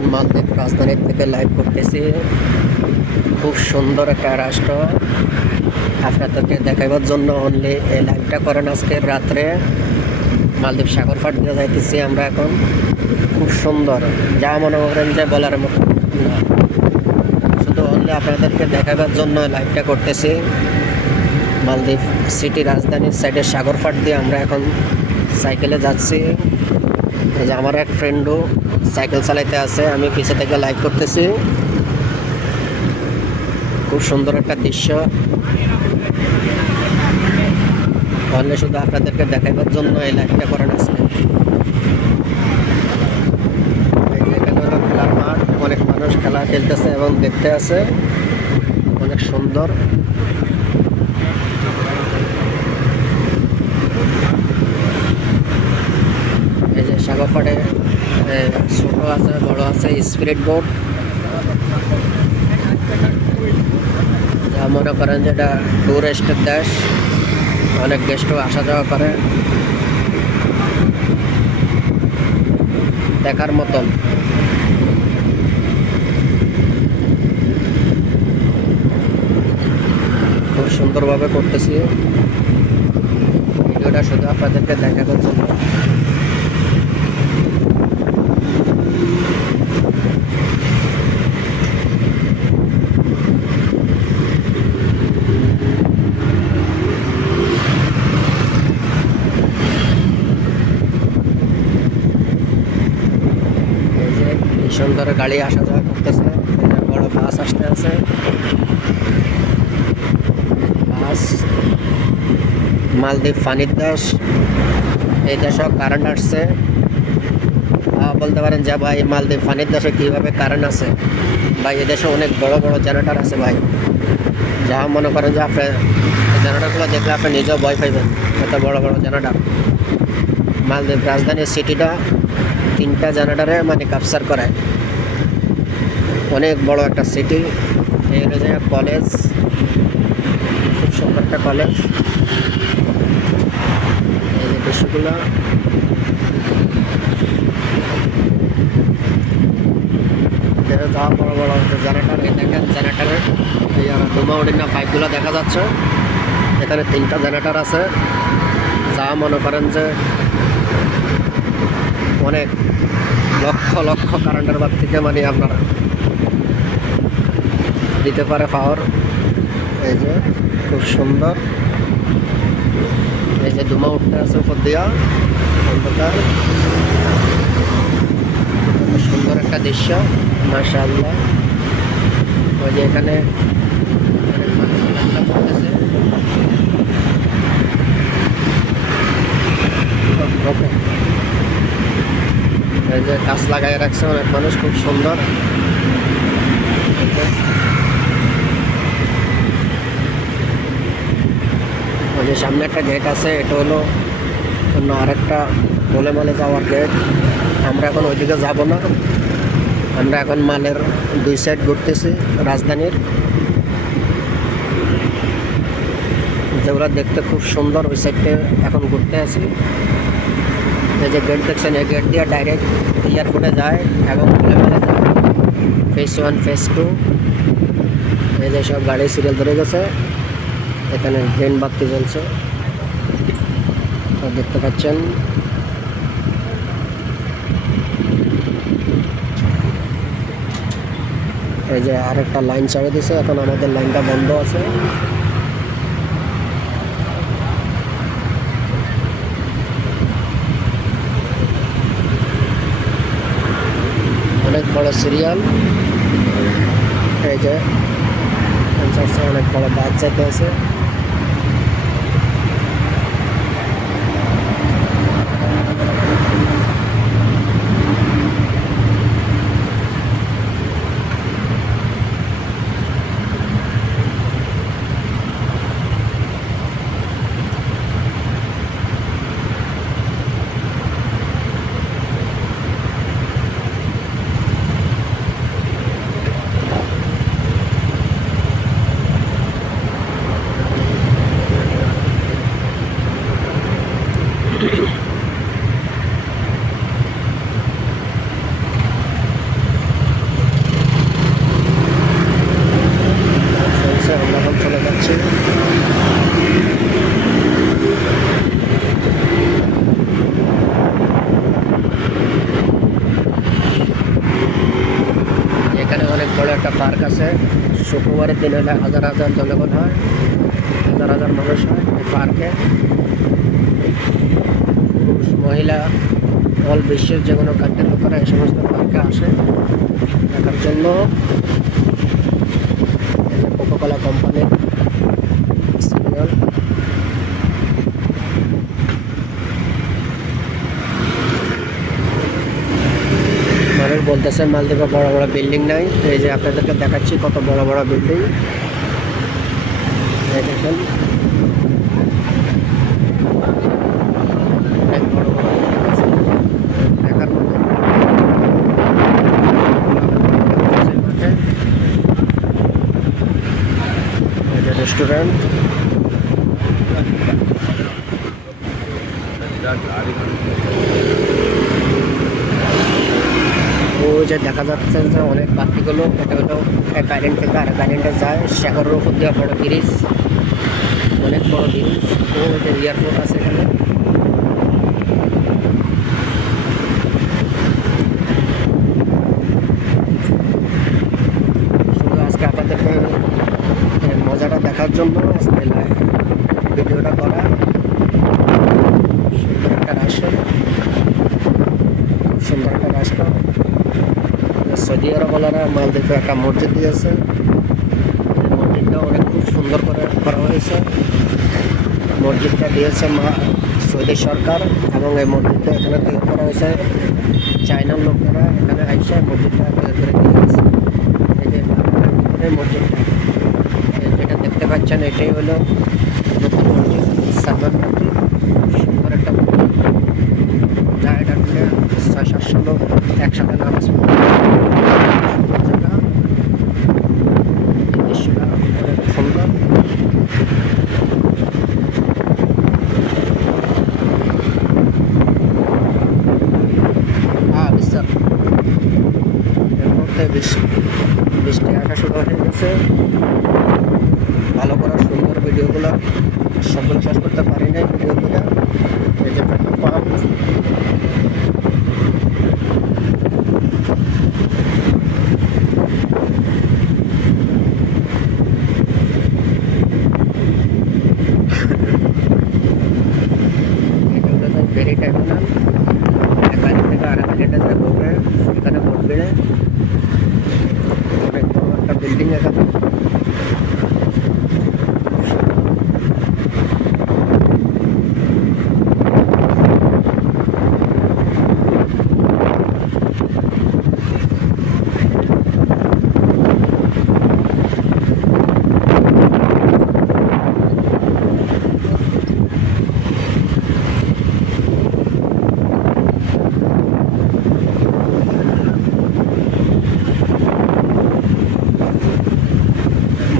এখন মালদ্বীপ রাজধানীর থেকে লাইভ করতেছি। খুব সুন্দর একটা রাষ্ট্র, আপনাদেরকে দেখাবার জন্য অনলি এই লাইভটা করেন। আজকে রাত্রে মালদ্বীপ সাগর পাড় দিয়ে যাইতেছি আমরা এখন। খুব সুন্দর, যা মনে করেন যে বলার মতো না, শুধু অনলি আপনাদেরকে দেখাবার জন্য লাইভটা করতেছি। মালদ্বীপ সিটি রাজধানীর সাইডে সাগর পাড় দিয়ে আমরা এখন সাইকেলে যাচ্ছি। এই যে আমার এক ফ্রেন্ডও সাইকেল চালাইতে আছে, আমি পিছে থেকে লাইভ করতেছি। খুব সুন্দর একটা দৃশ্য, তাহলে শুধু আপনাদেরকে দেখাবার জন্য এই লাইভটা করেন আজকে। এখানে হলো খেলার মাঠ, অনেক মানুষ খেলা খেলতেছে এবং দেখতে আছে, অনেক সুন্দর। এই যে সাগর পাড়ে ছোট আছে, বড় আছে, স্পিরিট বোট, যা মনে করেন যেটা টুরিস্টের দেশ, অনেক গেস্টও আসা যাওয়া করে, দেখার মতন। খুব সুন্দরভাবে করতেছি ভিডিওটা, শুধু আপনাদেরকে দেখানোর জন্য। সুন্দর গাড়ি আসা যাওয়া করতেছে, বড় বাস আসতে আছে। বাস মালদ্বীপ পানির দেশ, এই দেশে কারেন্ট আসছে। বলতে পারেন যে ভাই মালদ্বীপ পানির দেশে কীভাবে কারেন্ট আছে? ভাই এদেশে অনেক বড় বড় জেনারেটর আছে ভাই, যা মনে করেন যে আপনি জেনারেটরগুলো দেখলে আপনি নিজেও ভয় পাইবেন, এত বড় বড় জেনারেটর। মালদ্বীপ রাজধানীর সিটিটা 3টা জেনারেটরে মানে ক্যাপচার করে, অনেক বড় একটা সিটি। এই অনুযায়ী কলেজ, খুব সুন্দর একটা কলেজ। এই যে দৃশ্যগুলো, যা বড় বড় জেনারেটর। এই দেখেন জেনারেটরের এই ধুমাউড়িনা পাইপগুলো দেখা যাচ্ছে। এখানে 3টা জেনারেটর আছে, যা মনে করেন যে অনেক লক্ষ লক্ষ কারেন্টের বাদ থেকে মানে আপনারা দিতে পারে পাওয়ার। এই যে খুব সুন্দর, এই যে ধুমা উঠতে আছে উপর দিয়া, অন্ধকার। সুন্দর একটা দৃশ্য, মাশাআল্লাহ। ওই যে এখানে অনেক মানুষ যাত্রা করতেছে। ওকে, এই যে গাছ লাগাই রাখছে অনেক মানুষ, খুব সুন্দর। ওই যে সামনে একটা গেট আছে, এটা হলো অন্য আরেকটা গোলেমালে যাওয়ার গেট। আমরা এখন ওইদিকে যাব না, আমরা এখন মালের 2 সাইড ঘুরতেছি রাজধানীর, যেগুলো দেখতে খুব সুন্দর। ওই সাইডে এখন ঘুরতে আছি। এই যে গেট দেখছেন, এই গেট দিয়ে ডাইরেক্ট এয়ারপোর্টে যায় এবং গোলেমালে যায়, ফেজ 1 ফেজ 2। এই যে সব গাড়ি সিরিয়াল ধরে গেছে, এখানে ট্রেন বাতি চলছে, দেখতে পাচ্ছেন। এই যে আরেকটা লাইন চালিয়ে দিছে, এখন আমাদের লাইনটা বন্ধ আছে। অনেক বড় সিরিয়াল, এই যে অনেক বড় বাস যেতে আছে। একটা পার্ক আছে। শুক্রবারের দিন হলে হাজার হাজার জনগণ হয়, হাজার হাজার মানুষ হয় এই পার্কে। পুরুষ মহিলা অল বিশ্বের যে কোনো কান্ট্রির লোকেরা এই সমস্ত পার্কে আসে দেখার জন্য। কোকাকোলা কোম্পানির সিরিয়াল। মানুষ বলতেছে মালদ্বীপে বড় বড় বিল্ডিং নাই, এই যে আপনাদেরকে দেখাচ্ছি কত বড় বড় বিল্ডিং। দেখেন অনেক বড় বড় দেখার মতো। রেস্টুরেন্ট ওই যে দেখা যাচ্ছে যে অনেক বাতিগুলো, এটা হলো এক আইল্যান্ড থেকে আরেক আইল্যান্ডে যায়। সাগরের উপর দিয়ে বড় ব্রিজ, অনেক বড় ব্রিজ। ও যে এয়ারপোর্ট আছে এখানে। শুধু আজকে আপনাদেরকে মজাটা দেখার জন্য আজকে ভিডিওটা করা। সুন্দর একটা রাষ্ট্র, সুন্দর একটা রাষ্ট্র। সৌদি আরবওয়ালারা মালদ্বীপে একটা মসজিদ দিয়েছে, মসজিদটা অনেক খুব সুন্দর করে করা হয়েছে। মসজিদটা দিয়েছে সৌদি সরকার, এবং এই মসজিদটা এখানে তৈরি করা হয়েছে চায়নার লোকেরা। এখানে আইসা মসজিদটা তৈরি করে দিয়ে গেছে। এই যে মসজিদটা যেটা দেখতে পাচ্ছেন, এটাই হলো নতুন মসজিদ, সালমান মসজিদ। সুন্দর একটা মসজিদ, যা এটা 600-700 লোক একসাথে নামাজ পড়ে। দৃশ্যটা অনেক সুন্দর। বিস্তার এর মধ্যে বৃষ্টি আসা শুরু হয়ে গেছে। ভালো করার সুন্দর ভিডিওগুলো সবগুলো শেষ করতে পারি নাই ভিডিওগুলো। এই যে পেট্রোল পাম্প, ফেরি টার্মিনাল। এক আইল্যান্ড থেকে আরেক আইল্যান্ডে যায় বোটে, এখানে বোট বেড়ে অনেক বড় একটা বিল্ডিং এখানে।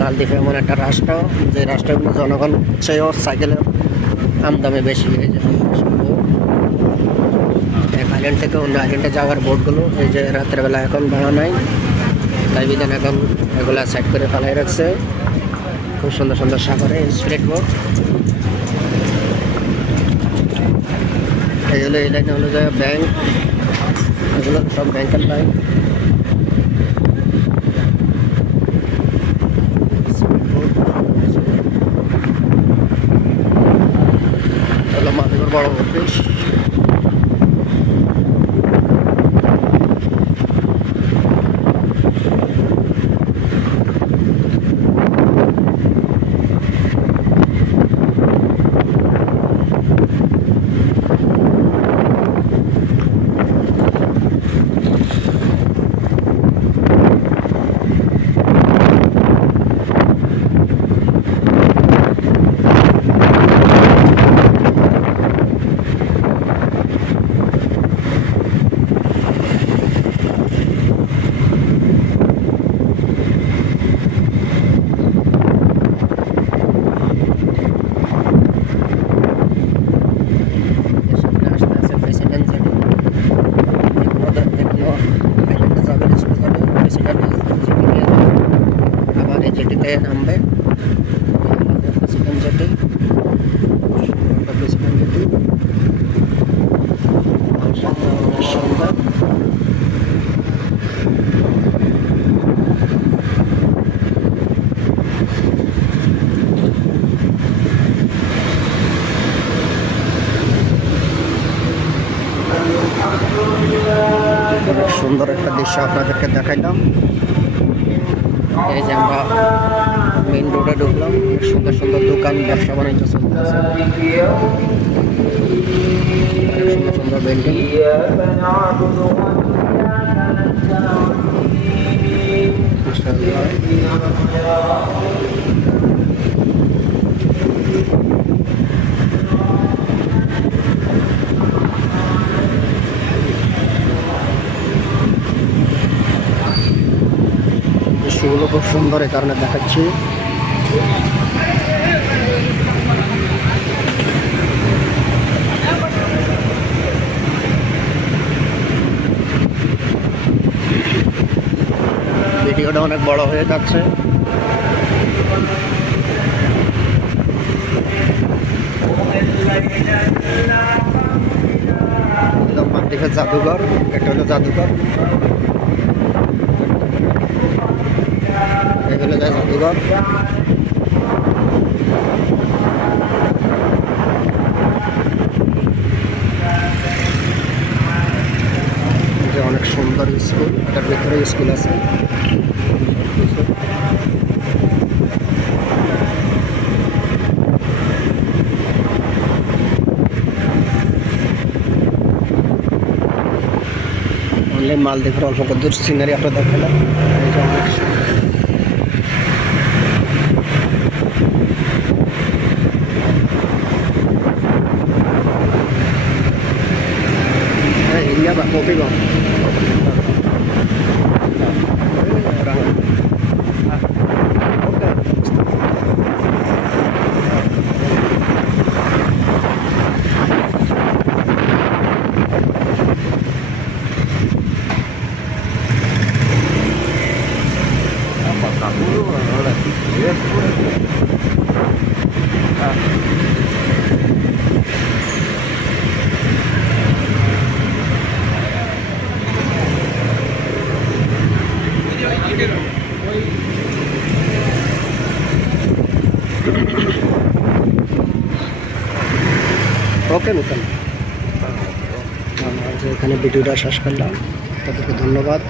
মালদ্বীপ এমন একটা রাষ্ট্র, যে রাষ্ট্রগুলো জনগণ চেয়েও সাইকেলের আমদামি বেশি হয়ে যায়। এক আইল্যান্ড থেকে অন্য আইল্যান্ডে যাওয়ার বোটগুলো এই যে রাত্রেবেলা এখন ভাড়া নাই, তাই বিধান এখন এগুলা সাইড করে ফেলাই রাখছে। খুব সুন্দর সুন্দর সাগরে স্পিরিট বোট। এই হলো এই লাইনে হলো যে ব্যাংক, এগুলো সব ব্যাংকের লাইন। বড় অফিস। যেটিতে নামবে প্রেসিডেন্ট যেটি, প্রেসিডেন্ট যেটি সুন্দর। অনেক সুন্দর একটা দৃশ্য আপনাদেরকে দেখাইলাম। এই যে আমরা মেইন রোডে ঢুকলাম, সুন্দর সুন্দর দোকান, ব্যবসা বাণিজ্য চলতেছে, সুন্দর সুন্দর বিল্ডিং। দৃশ্যগুলো খুব সুন্দর, এই কারণে দেখাচ্ছি। ভিডিওটা অনেক বড় হয়ে যাচ্ছে। মালদ্বীপের জাদুঘর, এটা হলো জাদুঘর, এগুলো যায় জাদুঘর। অনেক সুন্দর স্কুল, এটার ভিতরে স্কুল আছে। অনলাইন মালদ্বীপের অল্প দূর সিনারি আপনার দেখালাম। India Pak, kopi Bang. ওকে নতুন এখানে ভিডিওটা শেষ করলাম, তাদেরকে ধন্যবাদ।